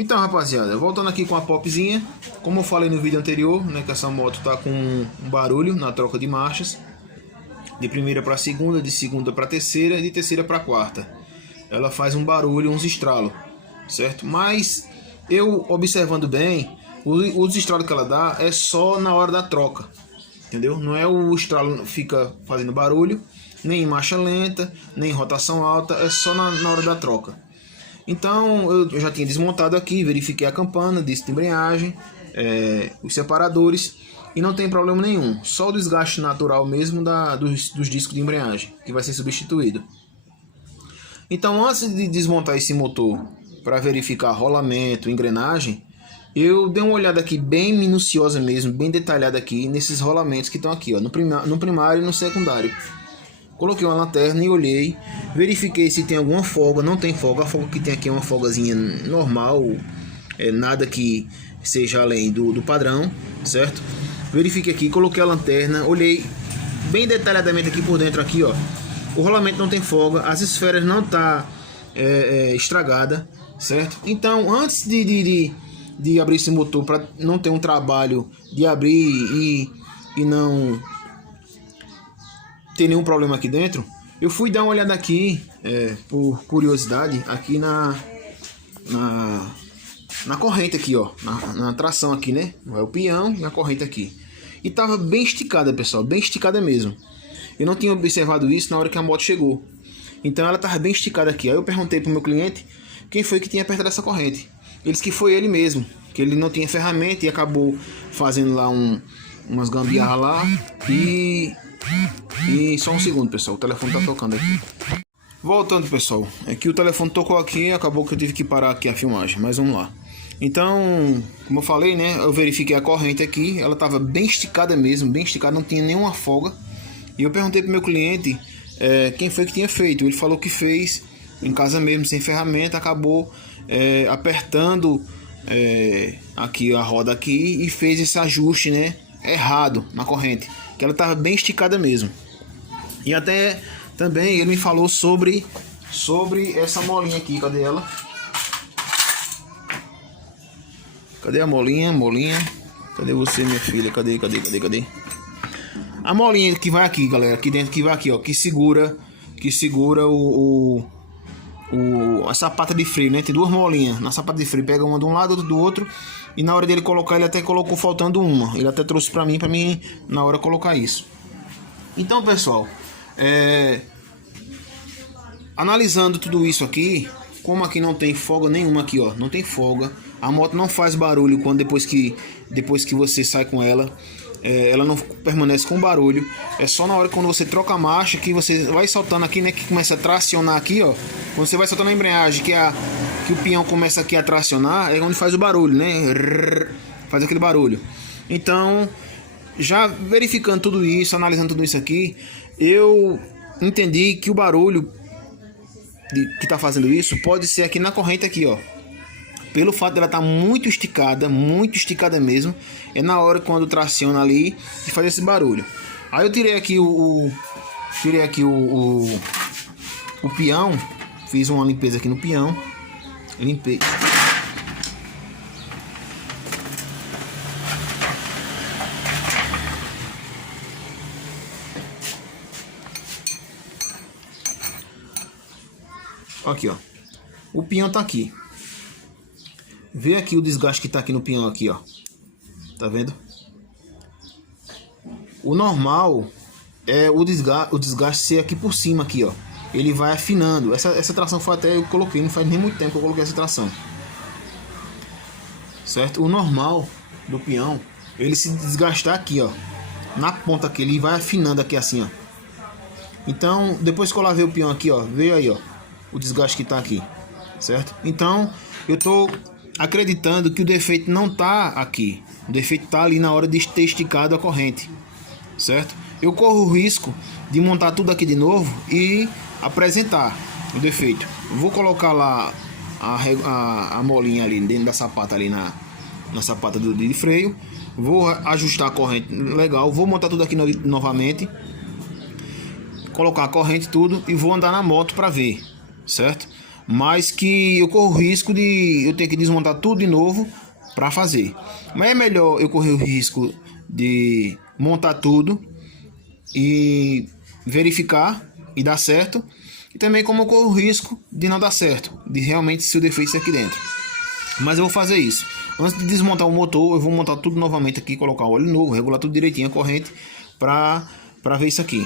Então, rapaziada, voltando aqui com a popzinha, como eu falei no vídeo anterior, né, que essa moto tá com um barulho na troca de marchas, de primeira para segunda, de segunda para terceira e de terceira para quarta. Ela faz um barulho, uns estralos, certo? Mas eu observando bem, os estralos que ela dá é só na hora da troca, entendeu? Não é o estralo fica fazendo barulho, nem em marcha lenta, nem em rotação alta, é só na hora da troca. Então eu já tinha desmontado aqui, verifiquei a campana, disco de embreagem, os separadores, e não tem problema nenhum. Só o desgaste natural mesmo dos discos de embreagem, que vai ser substituído. Então antes de desmontar esse motor para verificar rolamento, engrenagem, eu dei uma olhada aqui bem minuciosa mesmo, bem detalhada aqui nesses rolamentos que estão aqui, ó, no primário e no secundário. Coloquei uma lanterna e olhei, verifiquei se tem alguma folga. Não tem folga, a folga que tem aqui é uma folgazinha normal, nada que seja além do padrão, certo? Verifiquei aqui, coloquei a lanterna, olhei bem detalhadamente aqui por dentro aqui, ó. O rolamento não tem folga, as esferas não tá estragada, certo? Então antes de abrir esse motor, para não ter um trabalho de abrir e não ter nenhum problema aqui dentro, eu fui dar uma olhada aqui, por curiosidade, aqui na corrente aqui, ó, na tração aqui, né? Vai o peão e a corrente aqui. E tava bem esticada, pessoal, bem esticada mesmo. Eu não tinha observado isso na hora que a moto chegou. Então ela tava bem esticada aqui. Aí eu perguntei pro meu cliente quem foi que tinha apertado essa corrente. Ele disse que foi ele mesmo, que ele não tinha ferramenta e acabou fazendo lá umas gambiarras lá e só um segundo, pessoal, o telefone tá tocando aqui. Voltando, pessoal, é que o telefone tocou aqui e acabou que eu tive que parar aqui a filmagem, mas vamos lá. Então, como eu falei, né, eu verifiquei a corrente aqui, ela tava bem esticada mesmo, bem esticada, não tinha nenhuma folga. E eu perguntei pro meu cliente quem foi que tinha feito. Ele falou que fez em casa mesmo, sem ferramenta, acabou apertando aqui a roda aqui e fez esse ajuste, né, errado na corrente, que ela estava bem esticada mesmo. E até também ele me falou sobre essa molinha aqui. Cadê ela? Cadê a molinha? Cadê você, minha filha? Cadê? A molinha que vai aqui, galera, aqui dentro, que vai aqui, ó, que segura a sapata de freio, né? Tem duas molinhas na sapata de freio, pega uma de um lado, outra do outro. E na hora dele colocar, ele até colocou faltando uma. Ele até trouxe pra mim na hora colocar isso. Então, pessoal, analisando tudo isso aqui, como aqui não tem folga nenhuma aqui, ó, não tem folga. A moto não faz barulho quando depois que você sai com ela. Ela não permanece com barulho. É só na hora quando você troca a marcha que você vai soltando aqui, né, que começa a tracionar aqui, ó. Quando você vai soltando a embreagem, que o peão começa aqui a tracionar, é onde faz o barulho, né? Faz aquele barulho. Então, já verificando tudo isso, analisando tudo isso aqui, eu entendi que o barulho que tá fazendo isso pode ser aqui na corrente aqui, ó. Pelo fato dela estar muito esticada mesmo, é na hora quando traciona ali e faz esse barulho. Aí eu tirei aqui o peão, fiz uma limpeza aqui no peão, limpei. Aqui, ó, o peão tá aqui. Vê aqui o desgaste que tá aqui no pinhão aqui, ó. Tá vendo? O normal é o desgaste ser aqui por cima aqui, ó. Ele vai afinando. Essa tração foi até eu coloquei, não faz nem muito tempo que eu coloquei essa tração. Certo? O normal do pinhão, ele se desgastar aqui, ó. Na ponta aqui, ele vai afinando aqui assim, ó. Então, depois que eu lavei o pinhão aqui, ó, veio aí, ó, o desgaste que tá aqui. Certo? Então, eu tô acreditando que o defeito não tá aqui. O defeito tá ali na hora de ter esticado a corrente, certo? Eu corro o risco de montar tudo aqui de novo e apresentar o defeito. Vou colocar lá a molinha ali dentro da sapata ali na sapata de freio. Vou ajustar a corrente legal. Vou montar tudo aqui novamente. Colocar a corrente tudo e vou andar na moto para ver, certo? mas que eu corro o risco de eu ter que desmontar tudo de novo para fazer. Mas é melhor eu correr o risco de montar tudo e verificar e dar certo, e também como eu corro o risco de não dar certo, de realmente ser o defeito aqui dentro. Mas eu vou fazer isso. Antes de desmontar o motor, eu vou montar tudo novamente aqui, colocar o óleo novo, regular tudo direitinho a corrente para ver isso aqui.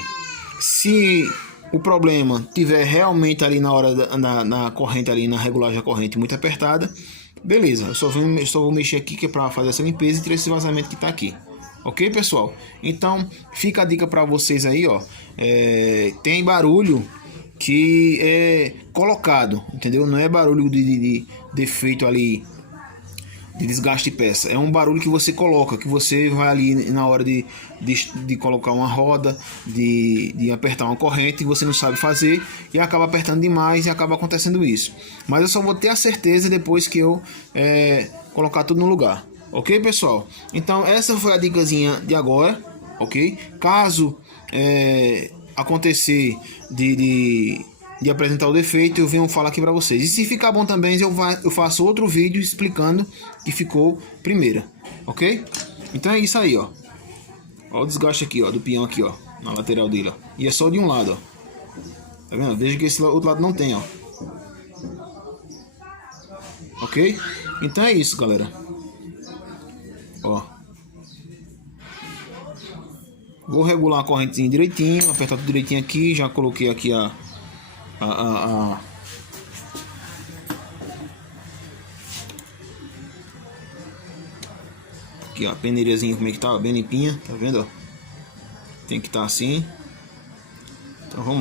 Se o problema tiver realmente ali na hora na corrente ali, na regulagem da corrente muito apertada, beleza, eu só vou mexer aqui que é para fazer essa limpeza e tirar esse vazamento que está aqui. Ok, pessoal? Então fica a dica para vocês aí, ó. Tem barulho que é colocado, entendeu? Não é barulho de defeito ali, de desgaste de peça. É um barulho que você coloca, que você vai ali na hora de colocar uma roda, de apertar uma corrente, e você não sabe fazer e acaba apertando demais e acaba acontecendo isso. Mas eu só vou ter a certeza depois que eu colocar tudo no lugar. Ok, pessoal? Então essa foi a dicasinha de agora, ok? Caso acontecer de apresentar o defeito, eu venho falar aqui para vocês. E se ficar bom também, eu faço outro vídeo explicando que ficou primeira, ok? Então é isso aí, ó. Ó o desgaste aqui, ó, do peão aqui, ó, na lateral dele, ó. E é só de um lado, ó. Tá vendo? Veja que esse outro lado não tem, ó. Ok? Então é isso, galera. Ó. Vou regular a correntezinha direitinho, apertar tudo direitinho aqui. Já coloquei aqui aqui, ó, a peneirazinha como é que tá, bem limpinha, tá vendo? Tem que estar assim. Então vamos lá.